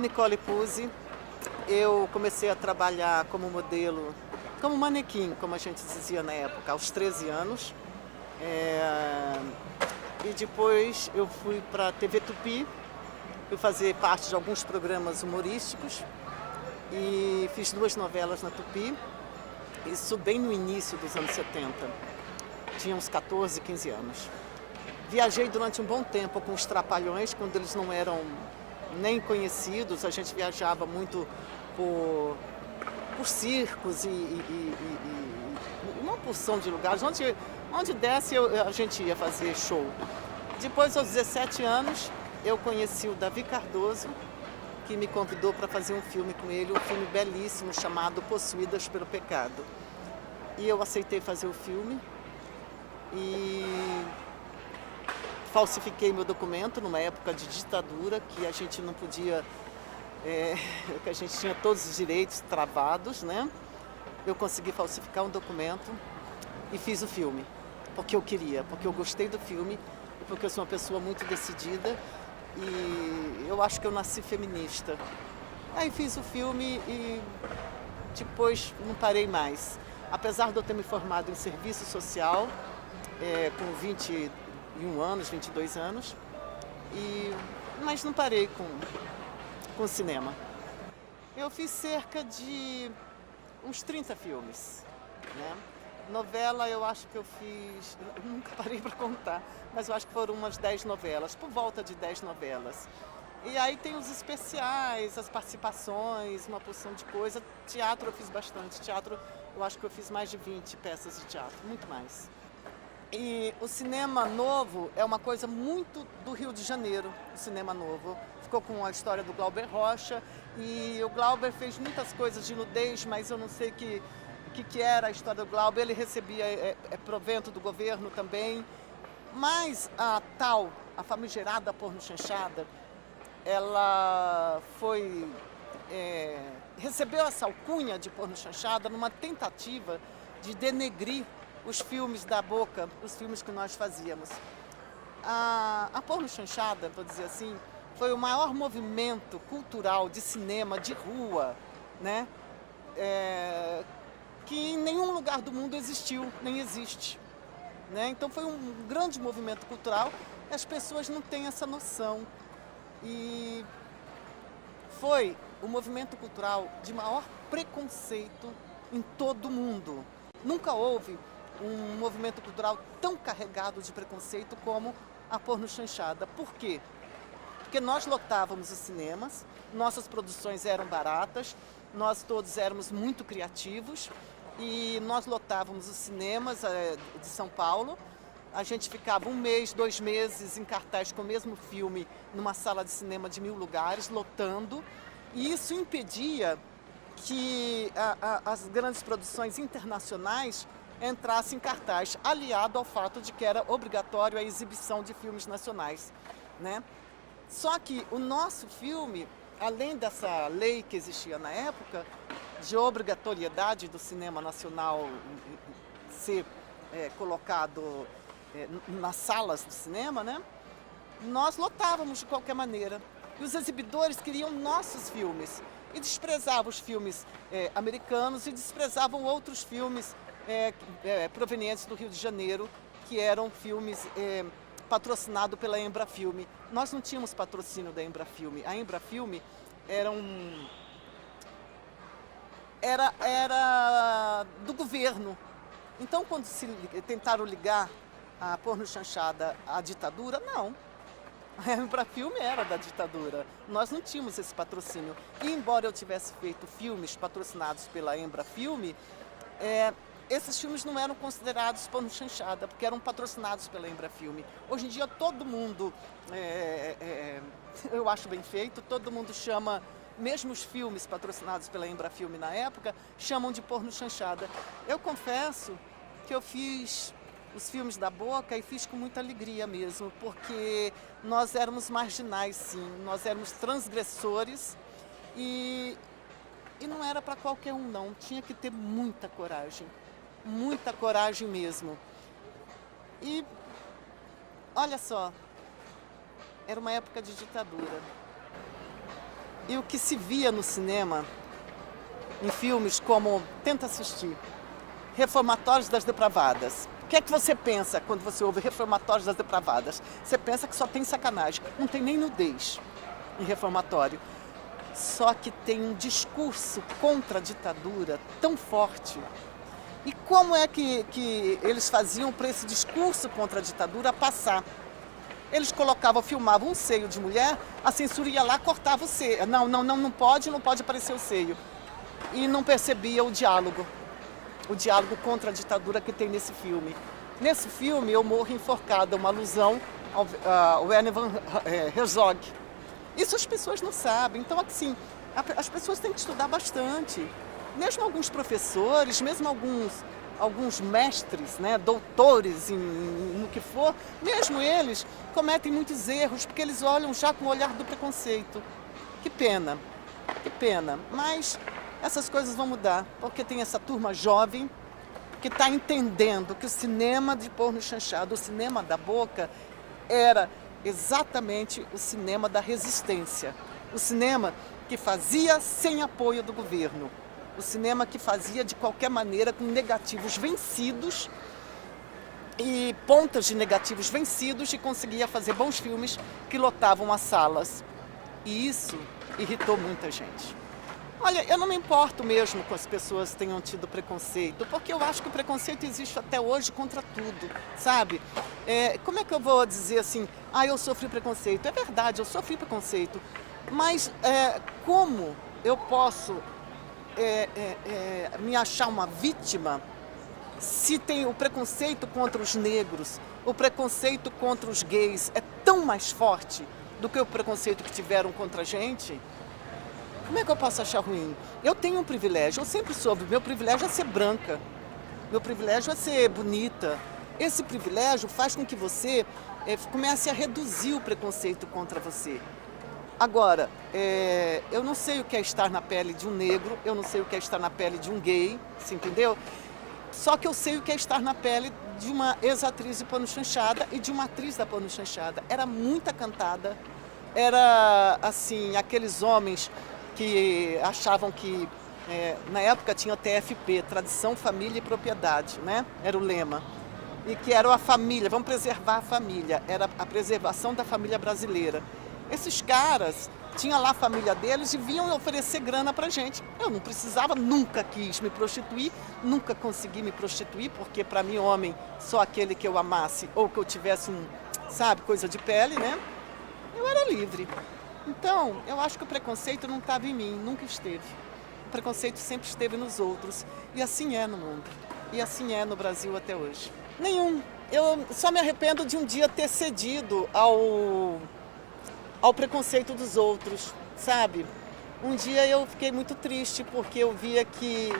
Nicole Puzzi. Eu comecei a trabalhar como modelo, como manequim, como a gente dizia na época, aos 13 anos. E depois eu fui para a TV Tupi, fui fazer parte de alguns programas humorísticos e fiz 2 novelas na Tupi, isso bem no início dos anos 70. Tinha uns 14, 15 anos. Viajei durante um bom tempo com os Trapalhões, quando eles não eram nem conhecidos. A gente viajava muito por circos e uma porção de lugares. Onde desse, a gente ia fazer show. Depois, aos 17 anos, eu conheci o Davi Cardoso, que me convidou para fazer um filme com ele, um filme belíssimo chamado Possuídas pelo Pecado. E eu aceitei fazer o filme e falsifiquei meu documento numa época de ditadura, que a gente não podia, que a gente tinha todos os direitos travados, né? Eu consegui falsificar um documento e fiz o filme, porque eu queria, porque eu gostei do filme e porque eu sou uma pessoa muito decidida e eu acho que eu nasci feminista. Aí fiz o filme e depois não parei mais. Apesar de eu ter me formado em serviço social, com 21 anos, 22 anos, mas não parei com o cinema. Eu fiz cerca de uns 30 filmes, né? Novela eu acho que eu fiz, nunca parei para contar, mas eu acho que foram umas 10 novelas, por volta de 10 novelas. E aí tem os especiais, as participações, uma porção de coisa. Teatro eu fiz bastante, teatro eu acho que eu fiz mais de 20 peças de teatro, muito mais. E o cinema novo é uma coisa muito do Rio de Janeiro, o cinema novo. Ficou com a história do Glauber Rocha e o Glauber fez muitas coisas de nudez, mas eu não sei que era a história do Glauber. Ele recebia provento do governo também. Mas a famigerada pornochanchada, ela recebeu essa alcunha de pornochanchada numa tentativa de denegrir os filmes da Boca, os filmes que nós fazíamos. A pornochanchada, vou dizer assim, foi o maior movimento cultural de cinema de rua, né? Que em nenhum lugar do mundo existiu, nem existe. Né? Então foi um grande movimento cultural e as pessoas não têm essa noção. E foi o movimento cultural de maior preconceito em todo o mundo. Nunca houve um movimento cultural tão carregado de preconceito como a pornochanchada. Por quê? Porque nós lotávamos os cinemas, nossas produções eram baratas, nós todos éramos muito criativos e nós lotávamos os cinemas de São Paulo. A gente ficava 1 mês, 2 meses em cartaz com o mesmo filme numa sala de cinema de 1000 lugares, lotando. E isso impedia que as grandes produções internacionais entrassem em cartaz, aliado ao fato de que era obrigatório a exibição de filmes nacionais, né? Só que o nosso filme, além dessa lei que existia na época, de obrigatoriedade do cinema nacional ser colocado nas salas do cinema, né? Nós lotávamos de qualquer maneira. E os exibidores queriam nossos filmes e desprezavam os filmes americanos e desprezavam outros filmes provenientes do Rio de Janeiro, que eram filmes patrocinados pela Embrafilme. Nós não tínhamos patrocínio da Embrafilme. A Embrafilme era do governo. Então, quando tentaram ligar a pornochanchada à ditadura, não. A Embrafilme era da ditadura. Nós não tínhamos esse patrocínio. E embora eu tivesse feito filmes patrocinados pela Embrafilme, esses filmes não eram considerados pornochanchada, porque eram patrocinados pela Embrafilme. Hoje em dia todo mundo, eu acho bem feito, todo mundo chama, mesmo os filmes patrocinados pela Embrafilme na época, chamam de pornochanchada. Eu confesso que eu fiz os filmes da Boca e fiz com muita alegria mesmo, porque nós éramos marginais, sim, nós éramos transgressores e não era para qualquer um, não. Tinha que ter muita coragem mesmo. E olha só, era uma época de ditadura. e o que se via no cinema, em filmes como, tenta assistir, Reformatórios das Depravadas. O que é que você pensa quando você ouve Reformatórios das Depravadas? Você pensa que só tem sacanagem, não tem nem nudez em Reformatório. Só que tem um discurso contra a ditadura tão forte. E como é que eles faziam para esse discurso contra a ditadura passar? Eles colocavam, filmavam um seio de mulher, a censura ia lá, cortava o seio. Não pode aparecer o seio. E não percebia o diálogo contra a ditadura que tem nesse filme. Nesse filme, eu morro enforcada, uma alusão ao Werner von Herzog. Isso as pessoas não sabem. Então, assim, as pessoas têm que estudar bastante. Mesmo alguns professores, mesmo alguns mestres, né, doutores no que for, mesmo eles cometem muitos erros, porque eles olham já com o olhar do preconceito. Que pena, mas essas coisas vão mudar, porque tem essa turma jovem que está entendendo que o cinema de porno chanchado, o cinema da boca, era exatamente o cinema da resistência. O cinema que fazia sem apoio do governo. O cinema que fazia de qualquer maneira com negativos vencidos e pontas de negativos vencidos e conseguia fazer bons filmes que lotavam as salas. E isso irritou muita gente. Olha, eu não me importo mesmo com as pessoas que tenham tido preconceito, porque eu acho que o preconceito existe até hoje contra tudo, sabe? Como é que eu vou dizer assim, eu sofri preconceito? É verdade, eu sofri preconceito, mas como eu posso me achar uma vítima se tem o preconceito contra os negros, o preconceito contra os gays é tão mais forte do que o preconceito que tiveram contra a gente? Como é que eu posso achar ruim? Eu tenho um privilégio, eu sempre soube, meu privilégio é ser branca, meu privilégio é ser bonita. Esse privilégio faz com que você comece a reduzir o preconceito contra você. Agora, eu não sei o que é estar na pele de um negro, eu não sei o que é estar na pele de um gay, você entendeu? Só que eu sei o que é estar na pele de uma ex-atriz de porno chanchada e de uma atriz da porno chanchada. Era muita cantada, era assim, aqueles homens que achavam que, na época tinha o TFP, Tradição, Família e Propriedade, né? Era o lema. E que era a família, vamos preservar a família, era a preservação da família brasileira. Esses caras tinham lá a família deles e vinham oferecer grana pra gente. Eu não precisava, nunca quis me prostituir, nunca consegui me prostituir, porque para mim homem, só aquele que eu amasse ou que eu tivesse coisa de pele, né? Eu era livre. Então, eu acho que o preconceito não estava em mim, nunca esteve. O preconceito sempre esteve nos outros. E assim é no mundo. E assim é no Brasil até hoje. Nenhum. Eu só me arrependo de um dia ter cedido ao preconceito dos outros, sabe? Um dia eu fiquei muito triste porque eu via que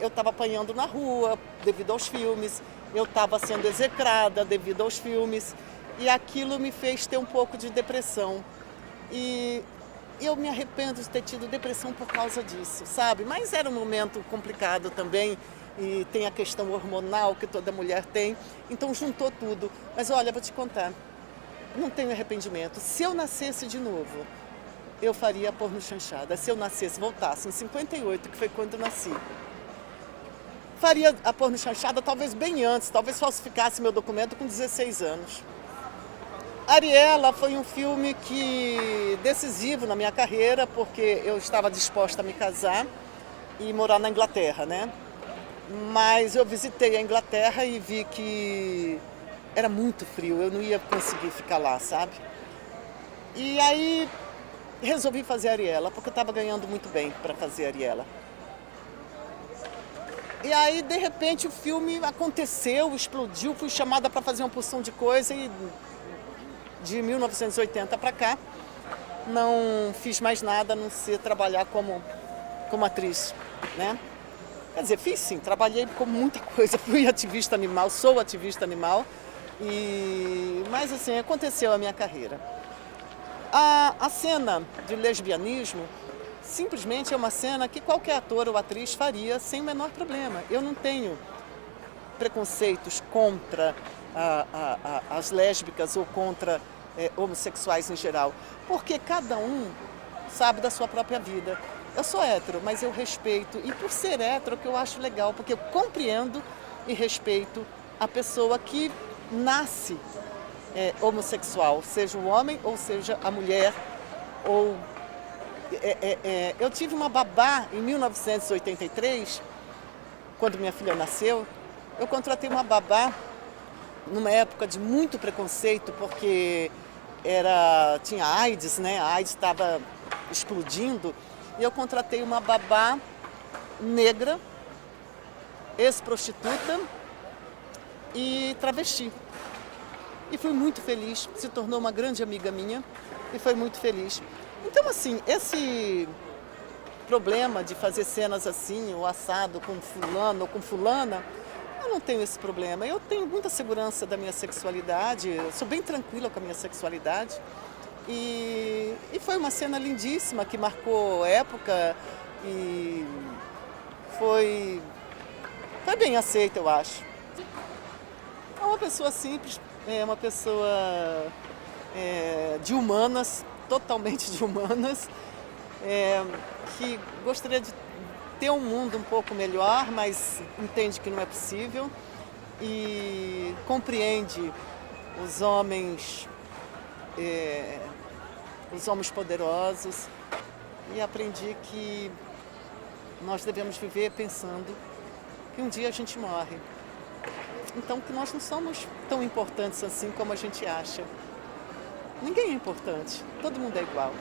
eu estava apanhando na rua devido aos filmes, eu estava sendo execrada devido aos filmes e aquilo me fez ter um pouco de depressão. E eu me arrependo de ter tido depressão por causa disso, sabe? Mas era um momento complicado também e tem a questão hormonal que toda mulher tem, então juntou tudo. Mas olha, vou te contar, não tenho arrependimento. Se eu nascesse de novo, eu faria porno chanchada. Se eu nascesse, voltasse em 58, que foi quando eu nasci, faria a porno chanchada talvez bem antes, talvez falsificasse meu documento com 16 anos. Ariela foi um filme decisivo na minha carreira, porque eu estava disposta a me casar e morar na Inglaterra, né? Mas eu visitei a Inglaterra e vi que era muito frio, eu não ia conseguir ficar lá, sabe? E aí resolvi fazer Ariela, porque eu estava ganhando muito bem para fazer Ariela. E aí, de repente, o filme aconteceu, explodiu, fui chamada para fazer uma porção de coisa e de 1980 para cá, não fiz mais nada a não ser trabalhar como atriz, né? Quer dizer, fiz sim, trabalhei com muita coisa, fui ativista animal, sou ativista animal, mas assim, aconteceu a minha carreira. A cena de lesbianismo simplesmente é uma cena que qualquer ator ou atriz faria sem o menor problema. Eu não tenho preconceitos contra as lésbicas ou contra homossexuais em geral, porque cada um sabe, da sua própria vida. Eu sou hétero, mas eu respeito, e por ser hétero que eu acho legal, porque eu compreendo e respeito a pessoa que nasce homossexual, seja o homem ou seja a mulher. Ou eu tive uma babá em 1983, quando minha filha nasceu. Eu contratei uma babá numa época de muito preconceito, porque tinha AIDS, né? A AIDS estava explodindo. E eu contratei uma babá negra, ex-prostituta e travesti. E fui muito feliz, se tornou uma grande amiga minha e foi muito feliz. Então, assim, esse problema de fazer cenas assim, o assado com fulano ou com fulana, eu não tenho esse problema. Eu tenho muita segurança da minha sexualidade, eu sou bem tranquila com a minha sexualidade. E foi uma cena lindíssima que marcou época e foi bem aceita, eu acho. É uma pessoa simples, é uma pessoa de humanas, totalmente de humanas, que gostaria de ter um mundo um pouco melhor, mas entende que não é possível e compreende os homens poderosos, e aprendi que nós devemos viver pensando que um dia a gente morre. Então, que nós não somos tão importantes assim como a gente acha. Ninguém é importante, todo mundo é igual.